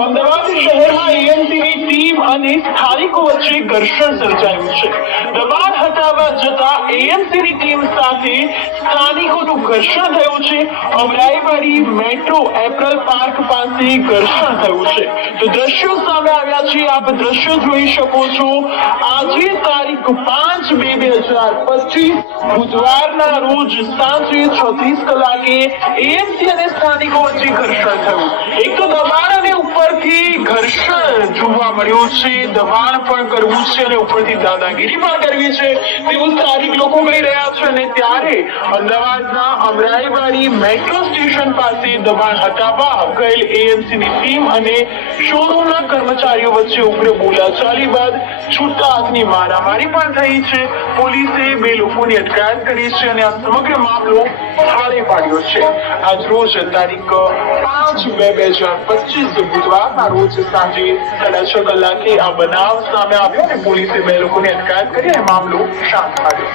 અમદાવાદ શહેરમાં એએમસીની ટીમ અને સ્થાનિકો વચ્ચે ઘર્ષણ સર્જાયું છે. દબાણ હટાવવા જતા એએમસીની ટીમ સાથે સ્થાનિકોનું ઘર્ષણ થયું છે. અમરાઈવાડી મેટ્રો એપરલ પાર્ક પાસે ઘર્ષણ થયું છે. તો દ્રશ્યો સામે આવ્યા છે. આપ દ્રશ્યો જોઈ શકો છો. આજે તારીખ 5/2/2025 બુધવારના રોજ સાંજે 36 કલાકે એએમસી અને સ્થાનિકો વચ્ચે ઘર્ષણ થયું. એક તો દબાણ અને ઉપરથી ઘર્ષણ જોવા મળ્યું છે. દબાણ પણ કરવું છે અને ઉપરથી દાદાગીરી પણ કરવી છે તેવું સ્થાનિક લોકો કહી રહ્યા છે. અને ત્યારે અમદાવાદના અમરાઈવાડી મેટ્રો સ્ટેશન પાસે દબાણ હટાવવા ગયેલ એએમસીની ટીમ અને શોરૂમના કર્મચારીઓ વચ્ચે ઉગ્ર બોલાચાલી બાદ છૂટા હાથની મારામારી પણ થઈ છે. પોલીસે 2 લોકોની અટકાયત કરી છે અને આ સમગ્ર મામલો થાળે પાડ્યો છે. આજ રોજ તારીખ 5/2/2025 બુધવારના રોજ સાંજે 6:30 કલાકે આ બનાવ સામે આવ્યો અને પોલીસે 2 લોકોની અટકાયત કરી અને મામલો શાંત પાડ્યો.